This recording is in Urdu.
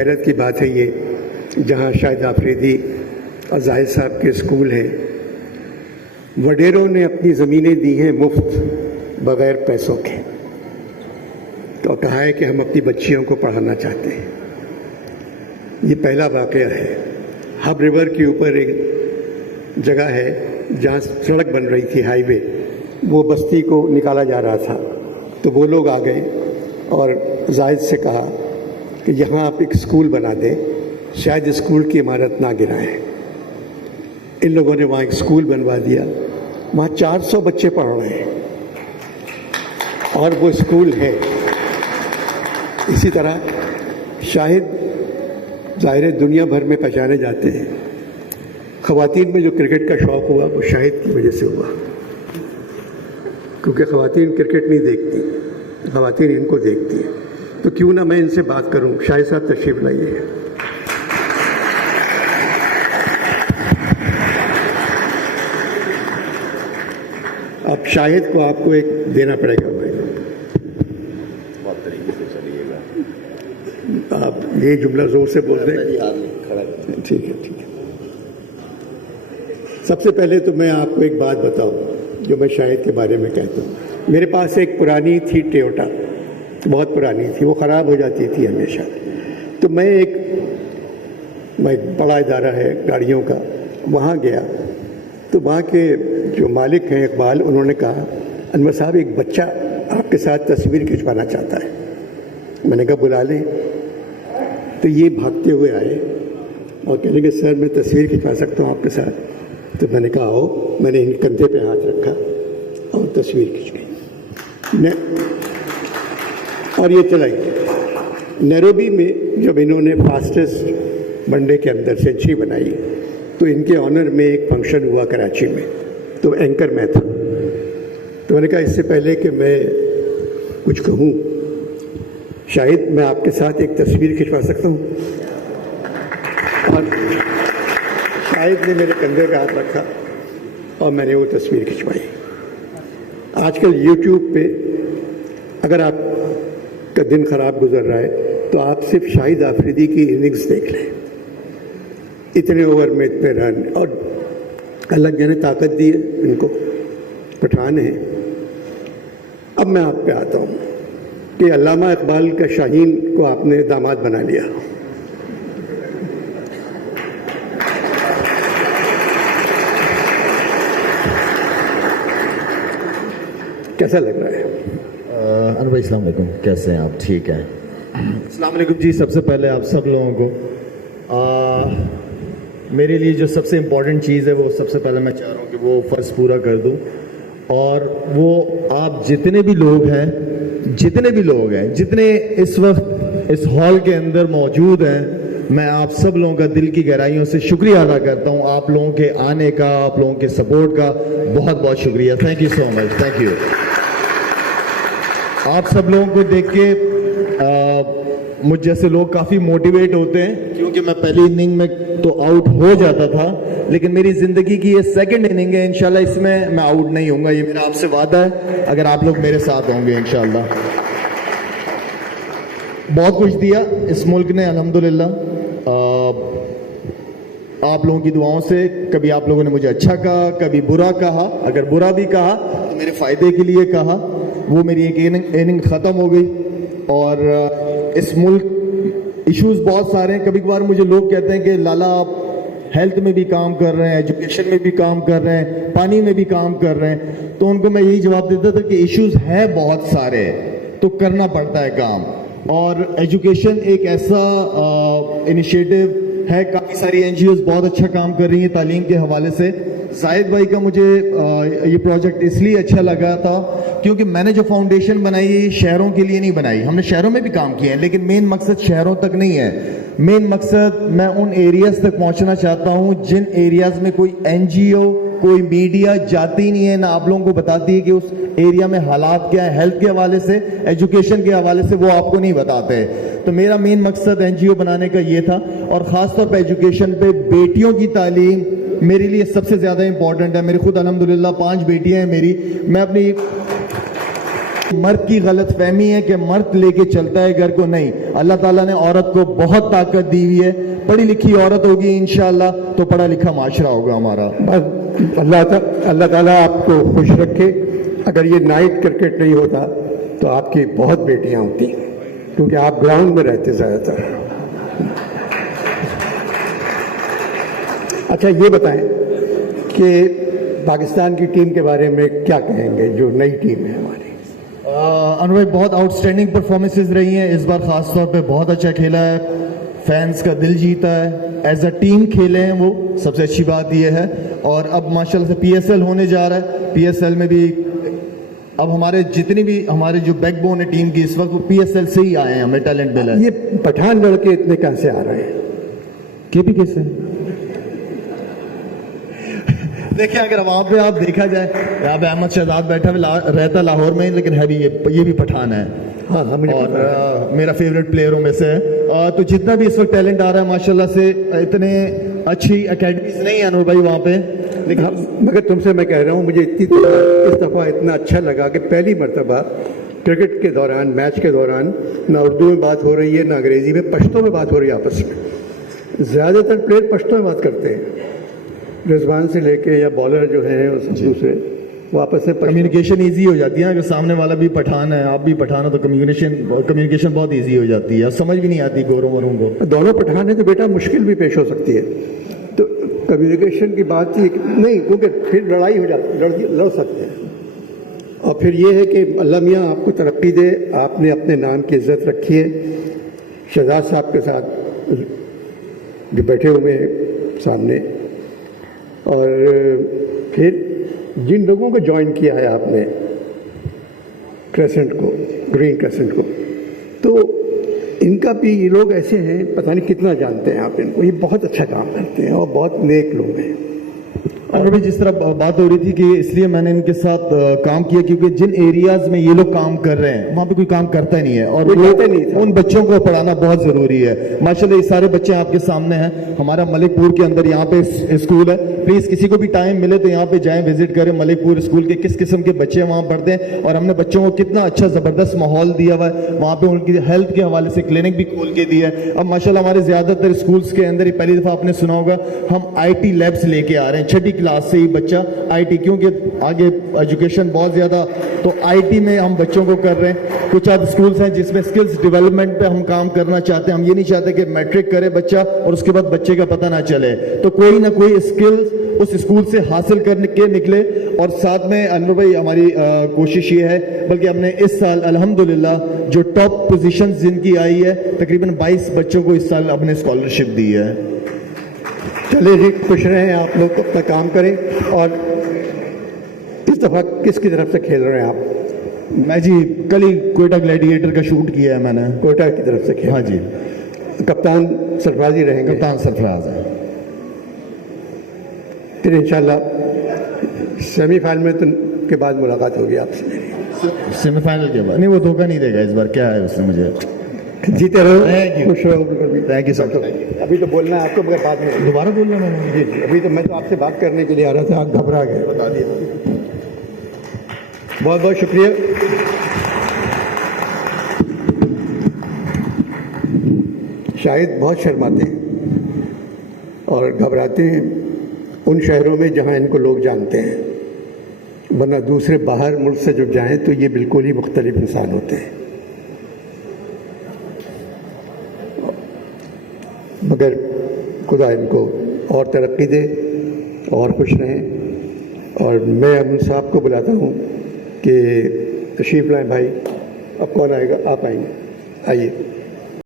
حیرت کی بات ہے یہ، جہاں شاہد آفریدی اور زاہد صاحب کے اسکول ہیں، وڈیروں نے اپنی زمینیں دی ہیں مفت بغیر پیسوں کے، تو کہا ہے کہ ہم اپنی بچیوں کو پڑھانا چاہتے ہیں۔ یہ پہلا واقعہ ہے۔ ہب ریور کے اوپر ایک جگہ ہے جہاں سڑک بن رہی تھی، ہائی وے، وہ بستی کو نکالا جا رہا تھا، تو وہ لوگ آ گئے اور زاہد سے کہا کہ یہاں آپ ایک اسکول بنا دیں، شاید اسکول کی عمارت نہ گرائیں۔ ان لوگوں نے وہاں ایک اسکول بنوا دیا، وہاں 400 بچے پڑھ رہے ہیں اور وہ اسکول ہے۔ اسی طرح شاہد ظاہر دنیا بھر میں پہچانے جاتے ہیں۔ خواتین میں جو کرکٹ کا شوق ہوا وہ شاہد کی وجہ سے ہوا، کیونکہ خواتین کرکٹ نہیں دیکھتی، خواتین ان کو دیکھتی ہیں، تو کیوں نہ میں ان سے بات کروں۔ شاہد صاحب تشریف لائیے۔ اب شاہد کو آپ کو ایک دینا پڑے گا بھائی، بہت طریقے سے چلیے گا، آپ یہ جملہ زور سے بول دیں۔ ٹھیک ہے ٹھیک ہے۔ سب سے پہلے تو میں آپ کو ایک بات بتاؤں جو میں شاہد کے بارے میں کہتا ہوں۔ میرے پاس ایک پرانی تھی ٹیوٹا، بہت پرانی تھی، وہ خراب ہو جاتی تھی ہمیشہ، تو میں ایک بڑا ادارہ ہے گاڑیوں کا، وہاں گیا تو وہاں کے جو مالک ہیں اقبال، انہوں نے کہا انور صاحب ایک بچہ آپ کے ساتھ تصویر کھنچوانا چاہتا ہے۔ میں نے کہا بلا لیں، تو یہ بھاگتے ہوئے آئے اور کہنے لگے سر میں تصویر کھنچوا سکتا ہوں آپ کے ساتھ؟ تو میں نے کہا آؤ، میں نے ان کندھے پہ ہاتھ رکھا اور تصویر کھنچ گئی اور یہ چلائی۔ نیروبی میں جب انہوں نے فاسٹسٹ ون ڈے کے اندر سینچری بنائی تو ان کے آنر میں ایک فنکشن ہوا کراچی میں، تو اینکر میں تھا، تو میں نے کہا اس سے پہلے کہ میں کچھ کہوں شاہد میں آپ کے ساتھ ایک تصویر کھنچوا سکتا ہوں؟ اور شاہد نے میرے کندھے پہ ہاتھ رکھا اور میں نے وہ تصویر کھنچوائی۔ آج کل یوٹیوب پہ اگر آپ کا دن خراب گزر رہا ہے تو آپ صرف شاہد آفریدی کی اننگز دیکھ لیں، اتنے اوور میں اتنے رن، اور اللہ نے طاقت دی ہے ان کو، پٹھان ہیں۔ اب میں آپ پہ آتا ہوں کہ علامہ اقبال کا شاہین کو آپ نے داماد بنا لیا۔ کیسا لگ رہا ہے؟ انور بھائی السلام علیکم، کیسے ہیں آپ؟ ٹھیک ہے، السلام علیکم جی۔ سب سے پہلے آپ سب لوگوں کو میرے لیے جو سب سے امپورٹنٹ چیز ہے وہ سب سے پہلے میں چاہ رہا ہوں کہ وہ فرض پورا کر دوں، اور وہ آپ جتنے بھی لوگ ہیں جتنے اس وقت اس ہال کے اندر موجود ہیں، میں آپ سب لوگوں کا دل کی گہرائیوں سے شکریہ ادا کرتا ہوں۔ آپ لوگوں کے آنے کا، آپ لوگوں کے سپورٹ کا بہت بہت شکریہ۔ Thank you so much, thank you. آپ سب لوگوں کو دیکھ کے مجھ جیسے لوگ کافی موٹیویٹ ہوتے ہیں، کیونکہ میں پہلی اننگ میں تو آؤٹ ہو جاتا تھا، لیکن میری زندگی کی یہ سیکنڈ اننگ ہے، انشاءاللہ اس میں میں آؤٹ نہیں ہوں گا، یہ میرا آپ سے وعدہ ہے، اگر آپ لوگ میرے ساتھ ہوں گے انشاءاللہ۔ بہت کچھ دیا اس ملک نے الحمدللہ، آپ لوگوں کی دعاؤں سے۔ کبھی آپ لوگوں نے مجھے اچھا کہا، کبھی برا کہا، اگر برا بھی کہا تو میرے فائدے کے لیے کہا، وہ میری ایک اننگ ختم ہو گئی۔ اور اس ملک ایشوز بہت سارے ہیں، کبھی کبھار مجھے لوگ کہتے ہیں کہ لالا آپ ہیلتھ میں بھی کام کر رہے ہیں، ایجوکیشن میں بھی کام کر رہے ہیں، پانی میں بھی کام کر رہے ہیں، تو ان کو میں یہی جواب دیتا تھا کہ ایشوز ہیں بہت سارے تو کرنا پڑتا ہے کام۔ اور ایجوکیشن ایک ایسا انیشیٹو ہے، کافی ساری این جی اوز بہت اچھا کام کر رہی ہیں تعلیم کے حوالے سے۔ زاہد بھائی کا مجھے یہ پروجیکٹ اس لیے اچھا لگا تھا کیونکہ میں نے جو فاؤنڈیشن بنائی شہروں کے لیے نہیں بنائی، ہم نے شہروں میں بھی کام کیا ہے، لیکن مین مقصد شہروں تک نہیں ہے، مین مقصد میں ان ایریاز تک پہنچنا چاہتا ہوں جن ایریاز میں کوئی این جی او، کوئی میڈیا جاتی نہیں ہے، نہ آپ لوگوں کو بتاتی ہے کہ اس ایریا میں حالات کیا ہیں، ہیلتھ کے حوالے سے، ایجوکیشن کے حوالے سے، وہ آپ کو نہیں بتاتے۔ تو میرا مین مقصد این جی او بنانے کا یہ تھا، اور خاص طور پہ ایجوکیشن پہ بیٹیوں کی تعلیم میرے لیے سب سے زیادہ امپورٹنٹ ہے۔ میری خود الحمدللہ 5 بیٹیاں ہیں میری، میں اپنی مرد کی غلط فہمی ہے کہ مرد لے کے چلتا ہے گھر کو. نہیں, اللہ تعالیٰ نے عورت کو بہت طاقت دی ہوئی ہے. پڑھی لکھی عورت ہوگی انشاءاللہ تو پڑھا لکھا معاشرہ ہوگا ہمارا. بس اللہ تعالیٰ آپ کو خوش رکھے. اگر یہ نائٹ کرکٹ نہیں ہوتا تو آپ کی بہت بیٹیاں ہوتی, کیونکہ آپ گراؤنڈ میں رہتے زیادہ تر. اچھا یہ بتائیں کہ پاکستان کی ٹیم کے بارے میں کیا کہیں گے, جو نئی ٹیم ہے ہماری؟ انور بھائی بہت آؤٹ اسٹینڈنگ پرفارمنسز رہی ہیں اس بار, خاص طور پہ بہت اچھا کھیلا ہے, فینس کا دل جیتا ہے, ایز اے ٹیم کھیلے ہیں وہ, سب سے اچھی بات یہ ہے. اور اب ماشاءاللہ سے پی ایس ایل ہونے جا رہا ہے, پی ایس ایل میں بھی اب ہمارے جتنی بھی ہمارے جو بیک بون ہے ٹیم کی اس وقت وہ پی ایس ایل سے ہی آئے ہیں, ہمیں ٹیلنٹ ملا ہے. یہ پٹھان لڑکے اتنے کہاں سے آ رہے ہیں؟ کے پی کیسے دیکھیں, اگر وہاں پہ آپ دیکھا جائے, یہاں پہ احمد شہزاد بیٹھا رہتا لاہور میں, لیکن ہے بھی یہ بھی پٹھان ہے. ہاں, اور میرا فیوریٹ پلیئروں میں سے ہے. تو جتنا بھی اس وقت ٹیلنٹ آ رہا ہے ماشاءاللہ سے, اتنے اچھی اکیڈمیز نہیں ہیں انور بھائی وہاں پہ, لیکن مگر تم سے میں کہہ رہا ہوں, مجھے اس دفعہ اتنا اچھا لگا کہ پہلی مرتبہ کرکٹ کے دوران, میچ کے دوران, نہ اردو میں بات ہو رہی ہے نہ انگریزی میں, پشتو میں بات ہو رہی ہے آپس میں. زیادہ تر پلیئر پشتو میں بات کرتے ہیں, رضوان سے لے کے یا بالر جو ہیں دوسرے, وہ آپس میں کمیونیکیشن ایزی ہو جاتی ہے. اگر سامنے والا بھی پٹھان ہے, آپ بھی پٹھان ہو, تو کمیونیکیشن بہت ایزی ہو جاتی ہے, سمجھ بھی نہیں آتی گوروں وروں کو. دونوں پٹھان ہیں تو بیٹا مشکل بھی پیش ہو سکتی ہے. تو کمیونیکیشن کی بات تھی نہیں, کیونکہ پھر لڑائی ہو جاتی, لڑ سکتے ہیں. اور پھر یہ ہے کہ اللہ میاں آپ کو ترقی دے, آپ نے اپنے نام کی عزت رکھی ہے. شہزاد صاحب کے ساتھ جو بیٹھے ہوئے ہیں سامنے, اور پھر جن لوگوں کو جوائن کیا ہے آپ نے, کریسنٹ کو, گرین کریسنٹ کو, تو ان کا بھی یہ لوگ ایسے ہیں, پتہ نہیں کتنا جانتے ہیں آپ ان کو. یہ بہت اچھا کام کرتے ہیں اور بہت نیک لوگ ہیں. اور ابھی جس طرح بات ہو رہی تھی کہ اس لیے میں نے ان کے ساتھ کام کیا کیونکہ جن ایریاز میں یہ لوگ کام کر رہے ہیں وہاں پہ کوئی کام کرتا ہی نہیں ہے, اور ان بچوں کو پڑھانا بہت ضروری ہے. ماشاءاللہ یہ سارے بچے آپ کے سامنے ہیں. ہمارا ملک پور کے اندر یہاں پہ اسکول ہے, پلیز کسی کو بھی ٹائم ملے تو یہاں پہ جائیں, وزٹ کریں ملک پور اسکول کے, کس قسم کے بچے وہاں پڑھتے ہیں. اور ہم نے بچوں کو کتنا اچھا زبردست ماحول دیا ہوا ہے وہاں پہ, ان کی ہیلتھ کے حوالے سے کلینک بھی کھول کے دیا ہے. اب ماشاءاللہ ہمارے زیادہ تر اسکولس کے اندر, پہلی دفعہ آپ نے سنا ہوگا, ہم آئی ٹی لیبس لے کے آ رہے ہیں. 6ٹی کلاس سے ہی بچہ آئی ٹی, کیونکہ آگے ایجوکیشن بہت زیادہ, تو آئی ٹی میں ہم بچوں کو کر رہے ہیں. کچھ آدھ اسکولس ہیں جس میں اسکلز ڈیولپمنٹ پہ ہم کام کرنا چاہتے ہیں. ہم یہ نہیں چاہتے کہ میٹرک کرے بچہ اور اس کے بعد بچے کا پتہ نہ چلے, تو کوئی نہ کوئی اسکلز اس اسکول سے حاصل کر کے نکلے. اور ساتھ میں انور بھائی ہماری کوشش یہ ہے, بلکہ ہم نے اس سال الحمدللہ جو ٹاپ پوزیشن جن کی آئی ہے, تقریباً 22 بچوں کو اس سال اپنے اسکالرشپ دی ہے. چلے جی, خوش رہیں آپ لوگ, اپنا کام کریں. اور اس دفعہ کس کی طرف سے کھیل رہے ہیں آپ؟ میں جی کل ہی کوئٹہ گلیڈیٹر کا شوٹ کیا ہے میں نے. کوئٹہ کی طرف سے کھیل؟ ہاں جی. کپتان سرفراز ہی رہیں گے؟ کپتان سرفراز ہے. پھر انشاءاللہ سیمی فائنل میں کے بعد ملاقات ہوگی آپ سے میری. سیمی فائنل کے بعد نہیں, وہ دھوکہ نہیں دے گا اس بار. کیا ہے اس نے مجھے, جیتے رہو, خوش رہو. Thank you sir. ابھی تو بولنا ہے آپ کو, مگر بعد میں دوبارہ بولنا میں نے. جی جی, ابھی تو میں تو آپ سے بات کرنے کے لیے آ رہا تھا, آپ گھبرا گئے. بتا دیا. بہت بہت شکریہ. شاید بہت شرماتے ہیں اور گھبراتے ہیں ان شہروں میں جہاں ان کو لوگ جانتے ہیں, ورنہ دوسرے باہر ملک سے جو جائیں تو یہ بالکل ہی مختلف انسان ہوتے ہیں. مگر خدا ان کو اور ترقی دے اور خوش رہیں. اور میں امن صاحب کو بلاتا ہوں کہ تشریف لائیں بھائی. اب کون آئے گا؟ آپ آئیں گے, آئیے.